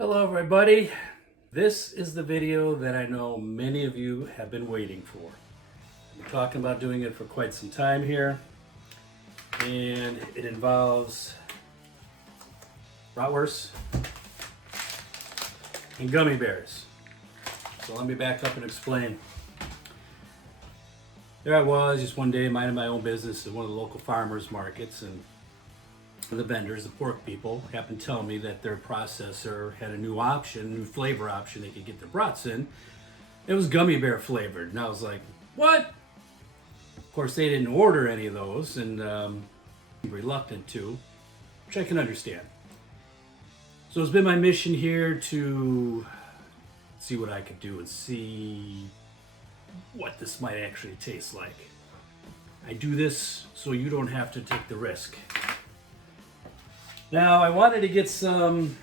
Hello everybody. This is the video that I know many of you have been waiting for. I've been talking about doing it for quite some time here, and it involves Bratwursts and Gummi Bears. So let me back up and explain. There I was just one day minding my own business at one of the local farmers markets, and the vendors, the pork people, happened to tell me that their processor had a new option, new flavor option they could get their brats in. It was gummy bear flavored, and I was like, what? Of course, they didn't order any of those, and I'm reluctant to, which I can understand. So it's been my mission here to see what I could do and see what this might actually taste like. I do this so you don't have to take the risk. Now, I wanted to get some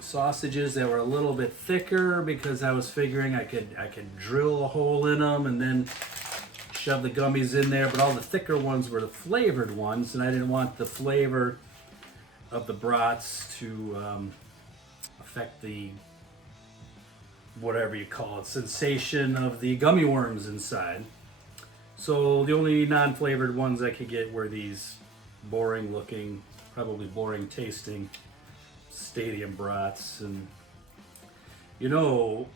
sausages that were a little bit thicker because I was figuring I could drill a hole in them and then shove the gummies in there, but all the thicker ones were the flavored ones, and I didn't want the flavor of the brats to affect the, whatever you call it, sensation of the gummy worms inside. So the only non-flavored ones I could get were these boring looking, probably boring tasting stadium brats. And you know,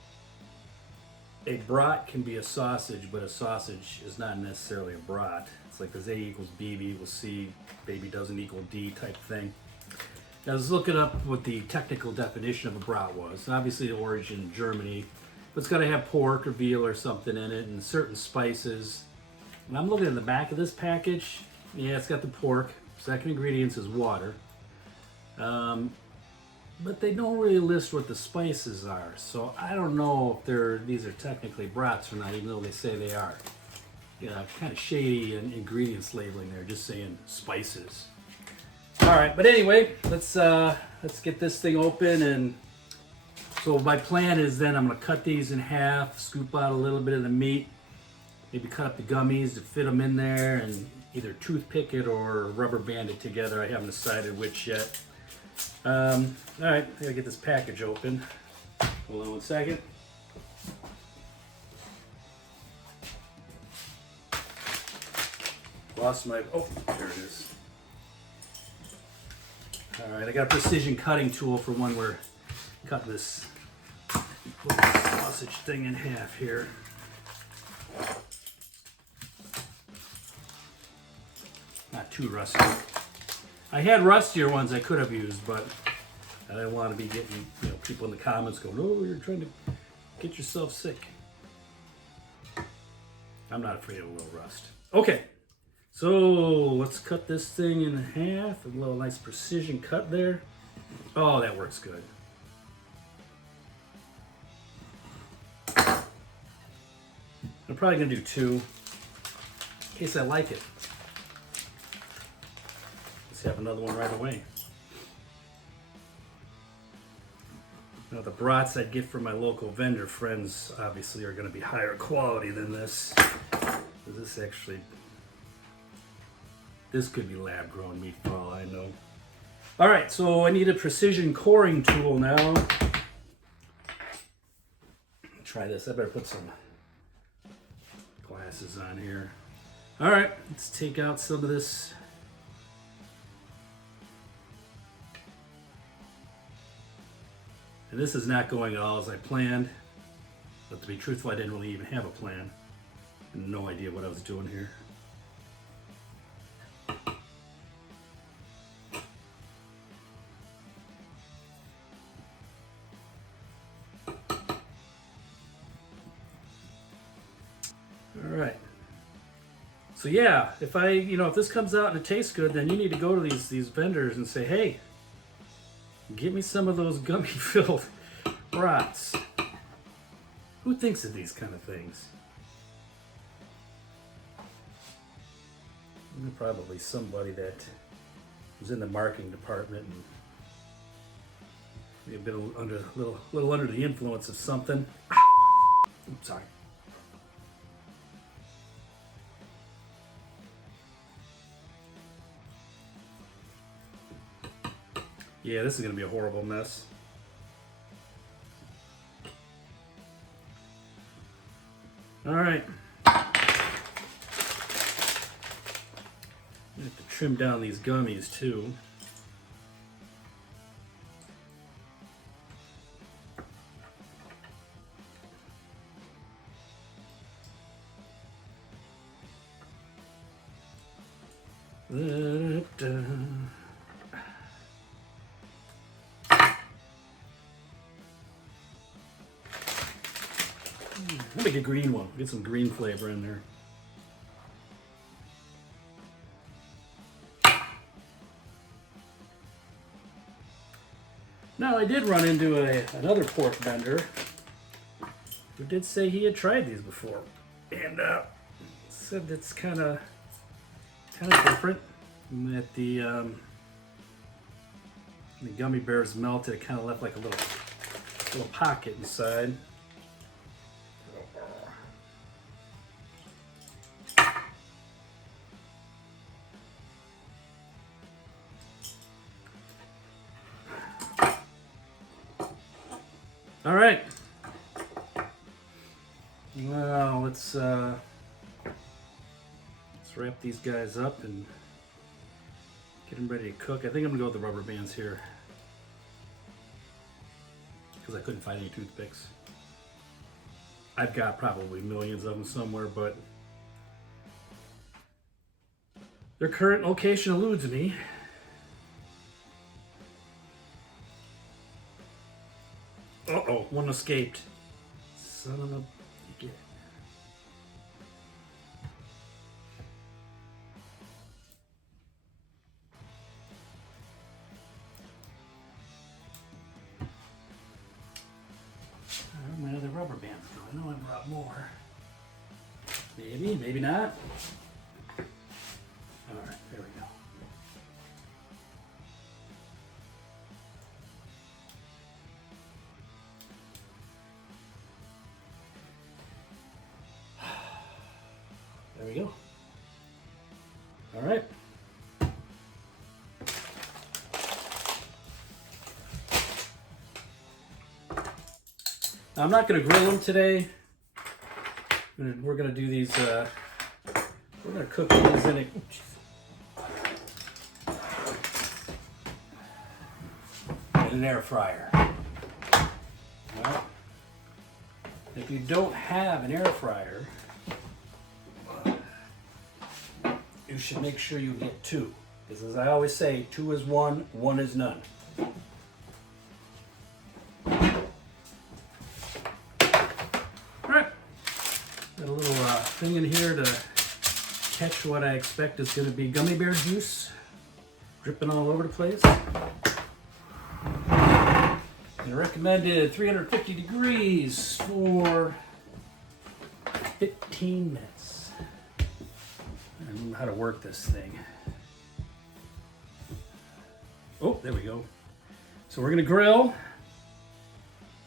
a brat can be a sausage, but a sausage is not necessarily a brat. It's like this A equals B, B equals C, baby doesn't equal D type thing. I was looking up what the technical definition of a brat was. And obviously the origin in Germany, but it's got to have pork or veal or something in it and certain spices. And I'm looking at the back of this package. Yeah, it's got the pork. Second ingredients is water. But they don't really list what the spices are. So I don't know if these are technically brats or not, even though they say they are. You know, kind of shady ingredients labeling there, just saying spices. All right, but anyway, let's get this thing open. And so my plan is then I'm gonna cut these in half, scoop out a little bit of the meat, maybe cut up the gummies to fit them in there, and either toothpick it or rubber band it together. I haven't decided which yet. All right, I gotta get this package open. Hold on one second. Lost my, oh, there it is. All right, I got a precision cutting tool for when we're cutting this little sausage thing in half here. Not too rusty. I had rustier ones I could have used, but I didn't want to be getting, people in the comments going, "Oh, you're trying to get yourself sick." I'm not afraid of a little rust. Okay, so let's cut this thing in half. A little nice precision cut there. Oh, that works good. I'm probably gonna do two in case I like it. Have another one right away. Now the brats I'd get from my local vendor friends obviously are going to be higher quality than this. This could be lab grown meat for all I know. All right, so I need a precision coring tool now. Try this. I better put some glasses on here. All right, let's take out some of this. And this is not going at all as I planned, but to be truthful, I didn't really even have a plan. I had no idea what I was doing here. All right. So yeah, if this comes out and it tastes good, then you need to go to these vendors and say, hey, get me some of those gummy-filled brats. Who thinks of these kind of things? Probably somebody that was in the marketing department and maybe a bit little under the influence of something. Oops, sorry. Yeah, this is going to be a horrible mess. All right. I have to trim down these gummies too. I'll make a green one. Get some green flavor in there. Now, I did run into another pork vendor who did say he had tried these before, and said it's kind of different. And that the gummy bears melted, it kind of left like a little pocket inside. All right. Well, let's wrap these guys up and get them ready to cook. I think I'm gonna go with the rubber bands here because I couldn't find any toothpicks. I've got probably millions of them somewhere, but their current location eludes me. Uh-oh, one escaped. Son of a... Get. Where are my other rubber bands go? I know I brought more. Maybe, maybe not. All right, there we go. There we go. All right. Now, I'm not going to grill them today. We're going to do these, we're going to cook these in an air fryer. Well, if you don't have an air fryer, you should make sure you get two. Because as I always say, 2 is 1, 1 is none. Alright. Got a little thing in here to catch what I expect is going to be gummy bear juice. Dripping all over the place. And recommended 350 degrees for 15 minutes. I don't know how to work this thing. Oh, there we go. So we're gonna grill.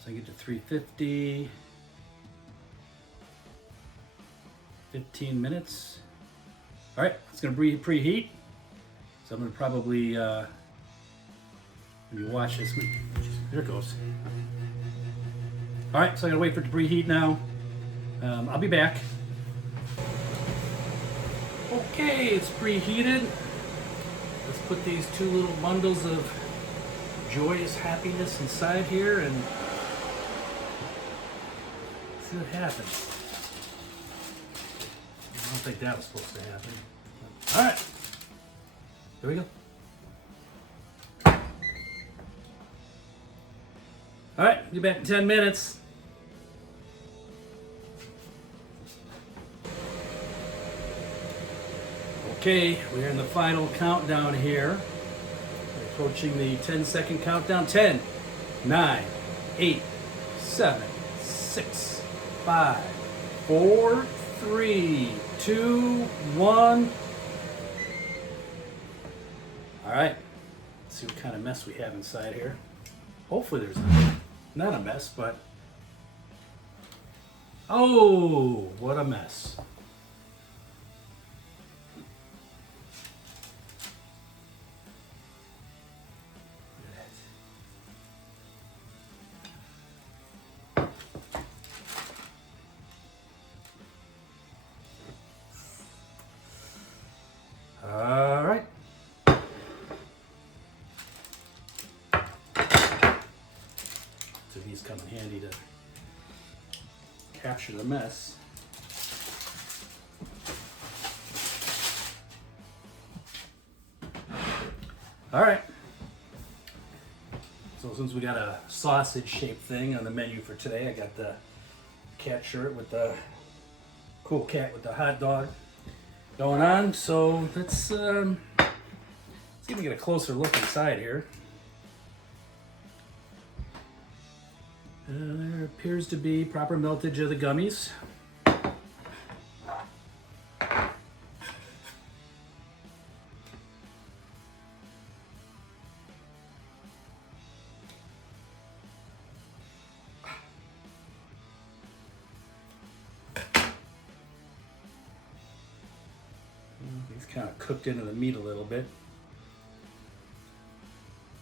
So I get to 350. 15 minutes. All right, it's gonna preheat. So I'm gonna probably, maybe watch this. There it goes. All right, so I'm gonna wait for it to preheat now. I'll be back. Okay, it's preheated. Let's put these 2 little bundles of joyous happiness inside here and see what happens. I don't think that was supposed to happen. All right, here we go. All right, be back in 10 minutes. Okay, we're in the final countdown here. We're approaching the 10-second countdown. 10, 9, 8, 7, 6, 5, 4, 3, 2, 1. All right, let's see what kind of mess we have inside here. Hopefully there's not a mess, but oh, what a mess. So these come in handy to capture the mess. All right. So since we got a sausage shaped thing on the menu for today, I got the cat shirt with the cool cat with the hot dog going on. So let's see if we get a closer look inside here. There appears to be proper meltage of the gummies. These kind of cooked into the meat a little bit.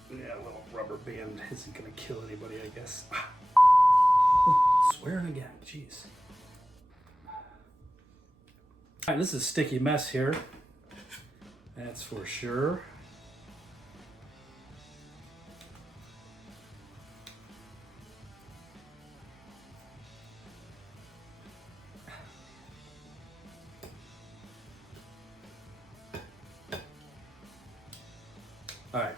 Yeah, a little rubber band isn't going to kill anybody, I guess. Swearing again, jeez. All right, this is a sticky mess here. That's for sure. All right.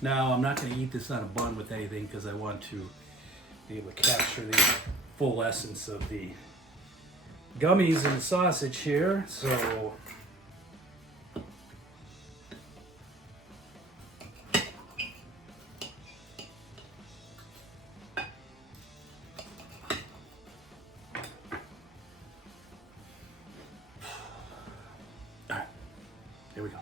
Now, I'm not going to eat this on a bun with anything because I want to be able to capture the full essence of the gummies and the sausage here. So, all right, here we go.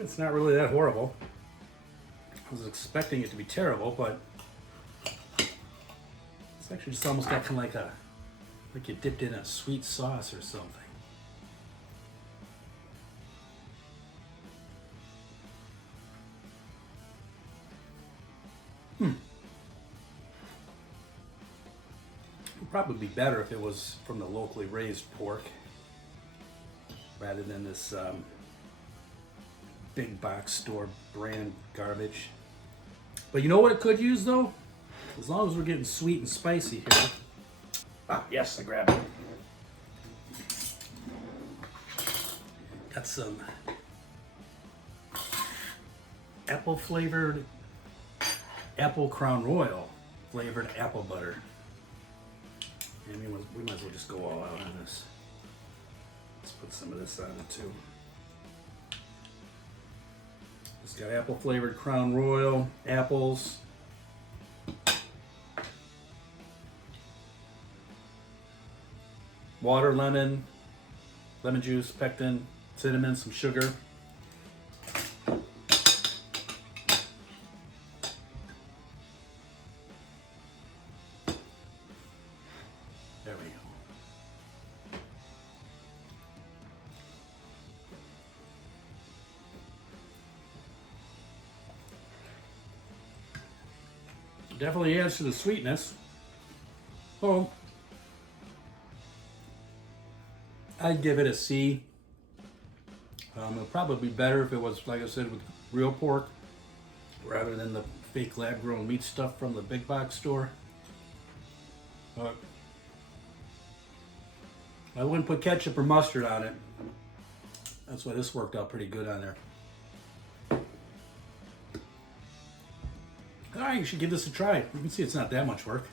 It's not really that horrible. I was expecting it to be terrible, but it's actually just almost got kind of like you dipped in a sweet sauce or something. It'd probably be better if it was from the locally raised pork rather than this big box store brand garbage. But you know what it could use though? As long as we're getting sweet and spicy here. Ah, yes, I grabbed it. Got some apple flavored, apple Crown Royal flavored apple butter. And we might as well just go all out on this. Let's put some of this on it too. It's got apple flavored Crown Royal, apples, water, lemon juice, pectin, cinnamon, some sugar. There we go. Definitely adds to the sweetness. Oh, I'd give it a C. It'll probably be better if it was, like I said, with real pork rather than the fake lab-grown meat stuff from the big box store. But I wouldn't put ketchup or mustard on it. That's why this worked out pretty good on there. All right, you should give this a try. You can see it's not that much work.